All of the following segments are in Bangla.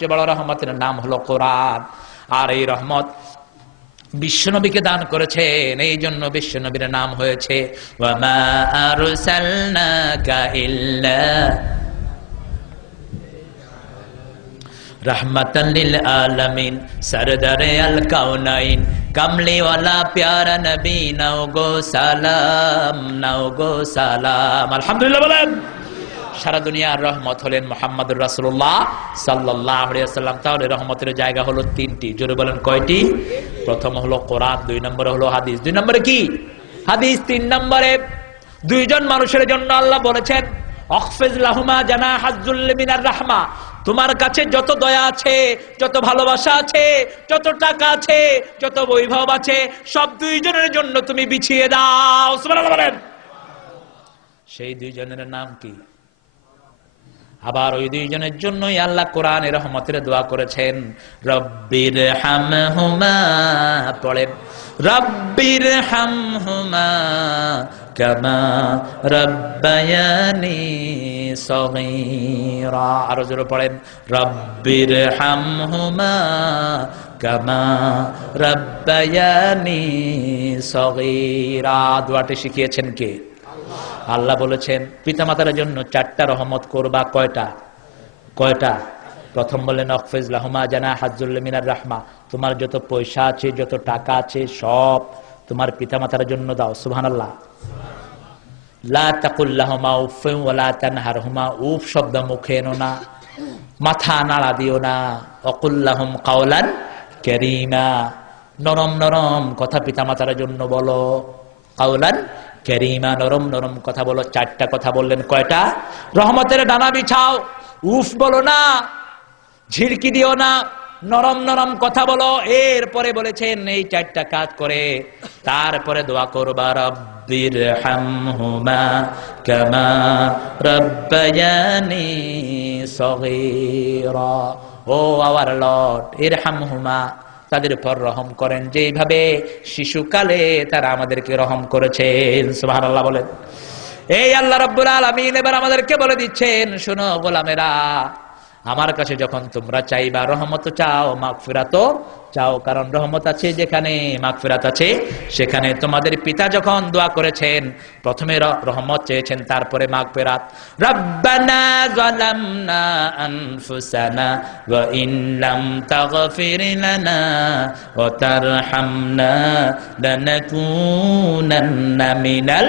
সবচেয়ে বড় রহমতের নাম হলো কোরআন। আর এই রহমত বিশ্বনবীকে দান করেছেন, এই জন্য বিশ্বনবীর নাম হয়েছে ওয়া মা আরসালনাকা ইল্লা रहमतन लिल आलमीन सरदारे अल काउनाइन कमली वाला प्यारा नबी नओ गो सालाम अल्हम्दुलिल्लाह बोलें। সারা দুনিয়ার রহমত হলেন মুহাম্মদুর রাসূলুল্লাহ সাল্লাল্লাহু আলাইহি ওয়াসাল্লাম। তাহলে রহমতের জায়গা হলো তিনটি, জোরে বলেন কয়টি? প্রথম হলো কোরআন, দুই নম্বরে হলো হাদিস। দুই নম্বরে কি? হাদিস। তিন নম্বরে দুইজন মানুষের জন্য আল্লাহ বলেছেন আখফিজ লাহুমা জানাহাজ যুল্লি মিনার রাহমা, তোমার কাছে যত দয়া আছে, যত ভালোবাসা আছে, যত টাকা আছে, যত বৈভব আছে, সব দুইজনের জন্য তুমি বিছিয়ে দাও। সুবহানাল্লাহ বলেন। সেই দুইজনের নাম কি? আবার ওই দুইজনের জন্যই আল্লাহ কোরআনের রহমতের দোয়া করেছেন রব্বির হামহুমা, পড়েন রব্বির হামহুমা কামা রাব্বায়ানি সগীরা। আরো জোরে পড়েন রব্বির হামহুমা কামা রাব্বায়ানি সগীরা। দোয়াটি শিখিয়েছেন কে? আল্লাহ বলেছেন পিতামাতার জন্য চারটা রহমত করবা। কয়টা? কয়টা? প্রথম বললেন আখফিজ লাহুমা জানাহাজ যুল্লি মিনার রাহমা, তোমার যত পয়সা আছে, যত টাকা আছে, সব তোমার পিতামাতার জন্য দাও। সুবহানাল্লাহ। লা তাকুল লাহুমা উফিন ওয়া লা তানহারহুমা, উফ শব্দ মুখে এনো না, মাথা নাড়া দিও না। ওয়াকুল লাহুম কাওলান কারীমা, নরম নরম কথা পিতামাতার জন্য বলো। কাওলান কারীমা, নরম নরম কথা বলো। চারটা কথা বললেন। কয়টা? রহমতের ডানা বিছাও, উফ বলো না, ঝিড়কি দিও না, নরম নরম কথা বলো। এরপরে বলেছেন এই চারটা কাজ করে তারপরে দোয়া করবা রব্বির হামহুমা কামা রাব্বায়ানি সগীরা। ও আওয়ার লর্ড, ইরহামহুমা, তাদের উপর রহম করেন যেভাবে শিশুকালে তারা আমাদেরকে রহম করেছেন। সুবহানাল্লাহ বলেন। এই আল্লাহ রাব্বুল আলামিন এবার আমাদেরকে বলে দিচ্ছেন, শোনো গোলামেরা, আমার কাছে যখন তোমরা চাইবা, রহমত চাও, মাগফিরাত চাও, কারণ রহমত আছে যেখানে মাগফিরাত আছে সেখানে। তোমাদের পিতা যখন দোয়া করেছেন প্রথমে রহমত চেয়েছেন, তারপরে মাগফিরাত। রব্বানা যালামনা আনফুসানা ওয়া ইন লাম তাগফির লানা ওয়া তারহামনা লানাকুনান্না মিনাল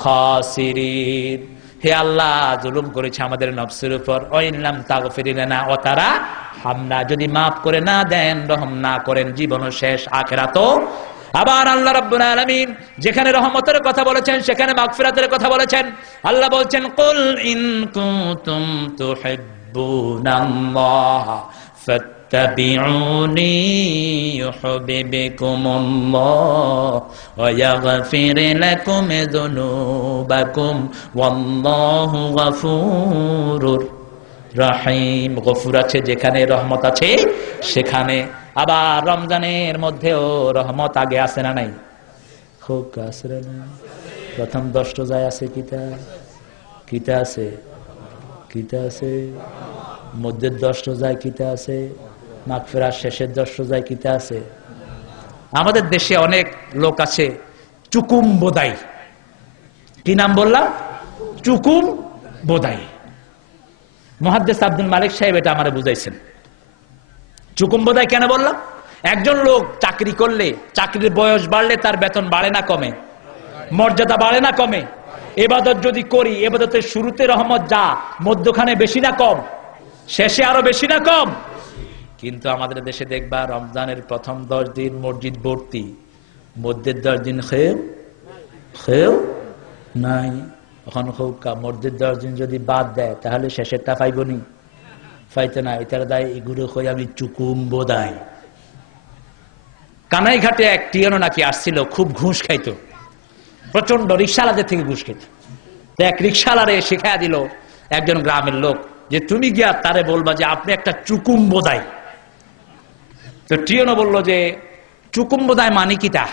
খাসিরিন। হে আল্লাহ, জুলুম করেছে আমাদের নফসের উপর, ওয়াইল্লাম তাগফির লানা ওয়া তারহামনা, যদি মাফ করে না দেন, রহম না করেন, জীবন শেষ, আখিরাতও। আবার আল্লাহ রাব্বুল আলামিন যেখানে রহমতের কথা বলেছেন সেখানে মাগফিরাতের কথা বলেছেন। আল্লাহ বলছেন কুল ইন কুনতুম তুহিব্বুনাল্লাহ ফাত্তাবিউনি ইউহিব্বুকুমুল্লাহ ওয়া ইয়াগফির লাকুম যুনুবাকুম ওয়াল্লাহু গফুরুর রহিম। গফুর আছে যেখানে, রহমত আছে সেখানে। আবার রমজানের মধ্যেও রহমত আগে আছে না নাই? খুব আছে না। প্রথম 10 রোজায় আছে কিতা কিতা আছে, কিতা আছে মধ্যের 10 রোজায় কিতা আছে, মাগফিরাত শেষের 10 রোজায় কিতা আছে। আমাদের দেশে অনেক লোক আছে চুকুম বোদাই। কি নাম বললাম? চুকুম বোদাই। মুহাদ্দিস আব্দুল মালিক সাহেব এটা আমারে বুঝাইছেন। চুকুম বোদাই কেন বললাম? একজন লোক চাকরি করলে, চাকরির বয়স বাড়লে তার বেতন বাড়ে না কমে? মর্যাদা বাড়ে না কমে? ইবাদত যদি করি, ইবাদতের শুরুতে রহমত যা, মধ্যখানে বেশি না কম, শেষে আরো বেশি না কম? কিন্তু আমাদের দেশে দেখবা রমজানের প্রথম 10 দিন মসজিদ ভর্তি, মধ্যের 10 দিন খেয়েও নাই। এখন মসজিদ 10 দিন যদি বাদ দেয় তাহলে শেষেরটা পাইবনি? পাইতে না। এটার দায় এগুলো কই আমি চুকুম বোদাই। কানাইঘাটে এক টিয়ানো নাকি আসছিল, খুব ঘুষ খাইতো, প্রচন্ড, রিক্সাওয়ালাদের থেকে ঘুষ খেত। তো এক রিক্সাওয়ালারে শিখাইয়া দিল একজন গ্রামের লোক যে তুমি গিয়া তারে বলবা যে আপনি একটা চুকুম বোদাই। তো টিয়ানো বলল যে চুকুম বোদাই মানি কিটা?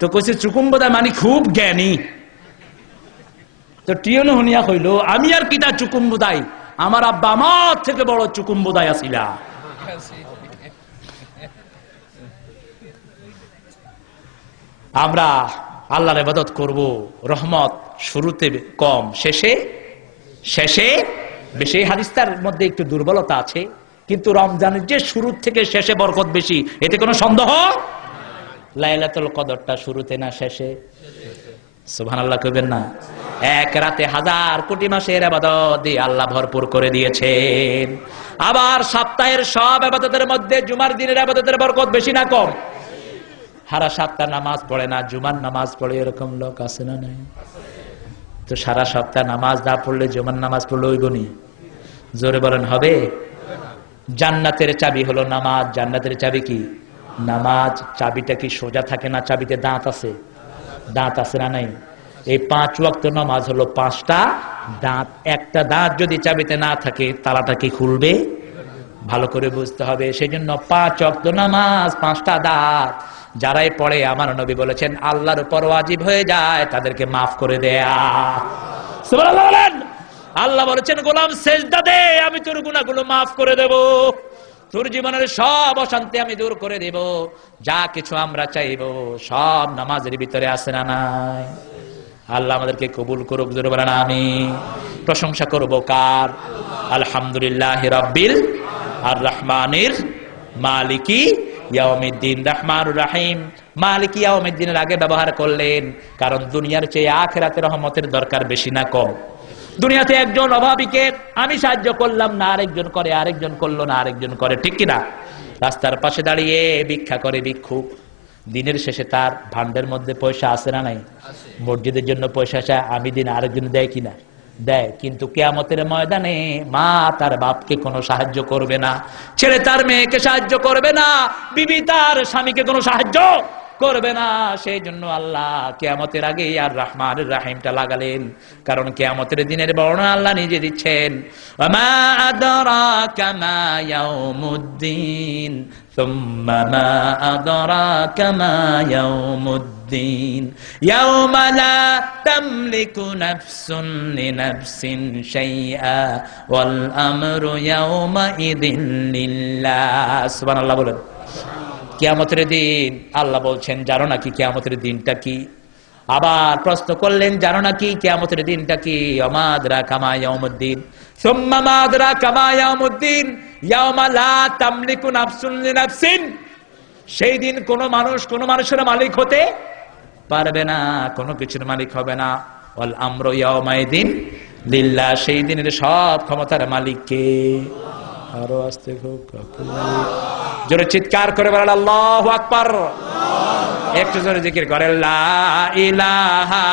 তো কইছে চুকুম বোদাই মানি খুব জ্ঞানী। তো টিয়ানো হুনিয়া কইল আমি আর কিটা চুকুম বোদাই, আমার আব্বা আমার থেকে বড় চুকুম্বুদায় আসিলা। আমরা আল্লাহর ইবাদত করব, রহমত শুরুতে কম, শেষে বেশি। হাদিসটার মধ্যে একটু দুর্বলতা আছে, কিন্তু রমজানের যে শুরু থেকে শেষে বরকত বেশি, এতে কোনো সন্দেহ। লাইলাতুল কদরটা শুরুতে না শেষে? সুবহানাল্লাহ কইবেন না? এক রাতে 1000 কোটি মাসের ইবাদত দিয়ে আল্লাহ ভরপুর করে দিয়েছেন। আবার সপ্তাহের সব ইবাদতের মধ্যে জুমার দিনের ইবাদতের বরকত বেশি না কম? সারা সপ্তাহ নামাজ পড়ে না, জুমার নামাজ পড়ে, এরকম লোক আছে না নাই? তো সারা সপ্তাহ নামাজ না পড়লে জুমার নামাজ পড়লে ওই গুণী? জোরে বলেন হবে? জান্নাতের চাবি হলো নামাজ। জান্নাতের চাবি কি? নামাজ। চাবিটা কি সোজা থাকে না? চাবিতে দাঁত আছে, দাঁত আছে না নাই? এই 5 ওয়াক্ত নামাজ হলো 5টা দাঁত। একটা দাঁত যদি চাবিতে না থাকে, তালাটা কি খুলবে? ভালো করে বুঝতে হবে। সেই জন্য 5 ওয়াক্ত নামাজ, 5টা দাঁত। যারাই পড়ে, আমার নবী বলেছেন, আল্লাহর উপর ওয়াজিব হয়ে যায় তাদেরকে মাফ করে দেয়া। সুবহানাল্লাহ বলেন। আল্লাহ বলেছেন, গোলাম সেজদা দে, আমি তোর গুনাহগুলো মাফ করে দেব, তোর জীবনের সব অশান্তি আমি দূর করে দেব। যা কিছু আমরা চাইবো সব নামাজের ভিতরে আছে না নাই? আল্লাহ আমাদেরকে কবুল করুক, জোরে বলেন আমিন। প্রশংসা করব কার? আলহামদুলিল্লাহি রাব্বিল আর রহমানির মালিকি ইয়াউমিদ্দিন। রহমানুর রহিম, মালিকি ইয়াউমিদ্দিনের আগে ব্যবহার করলেন, কারণ দুনিয়ার চেয়ে আখিরাতের রহমতের দরকার বেশি না কম? দুনিয়াতে একজন অভাবীকে আমি সাহায্য করলাম না, আরেকজন করে, আরেকজন করলো না, আরেকজন করে, ঠিক কিনা? রাস্তার পাশে দাঁড়িয়ে ভিক্ষা করে ভিক্ষুক, দিনের শেষে তার ভান্ডের মধ্যে পয়সা আছে না নাই? মসজিদের জন্য পয়সা আসে, আমি দিন, আরেকজন দেয় কিনা? দেয়। কিন্তু কিয়ামতের ময়দানে মা তার বাপকে কোনো সাহায্য করবে না, ছেলে তার মেয়েকে সাহায্য করবে না, বিবি তার স্বামীকে কোনো সাহায্য করবে না। সেই জন্য আল্লাহ কিয়ামতের আগে আর রহমানুর রহিমটা লাগালেন, কারণ কিয়ামতের দিনের বর্ণনা আল্লাহ নিজে দিচ্ছেন। ওয়ামা আদরাকা মা ইয়াউমুদ্দিন সুম্মা মা আদরাকা মা ইয়াউমুদ্দিন ইয়াউমা লা তামলিকু নাফসুন লিনাফসিন শাইআ ওয়াল আমরু ইয়াউমা ইযিন লিল্লাহ। সুবহানাল্লাহ বলেন। কিয়ামতের দিন আল্লাহ বলছেন, জানো নাকি কিয়ামতের দিনটা কি? আবার প্রশ্ন করলেন, জানো নাকি কিয়ামতের দিনটা কি? ওমা আদরাকা মা ইয়াউমুদ্দিন সুম্মা মা আদরাকা মা ইয়াউমুদ্দিন ইয়াউমা লা তামলিকু নাফসুন লিনাফসিন। সেই দিন কোন মানুষ কোন মানুষের মালিক হতে পারবে না, কোনো কিছুর মালিক হবে না। ওয়াল আমরু ইয়াউমা ইযিন লিল্লাহ। সেই দিনের সব ক্ষমতার মালিক কে? আরো আস্তে হোক, জোরে চিৎকার করে বলেন আল্লাহু আকবার। একটু জোরে জিকির করেন, লা ইলাহা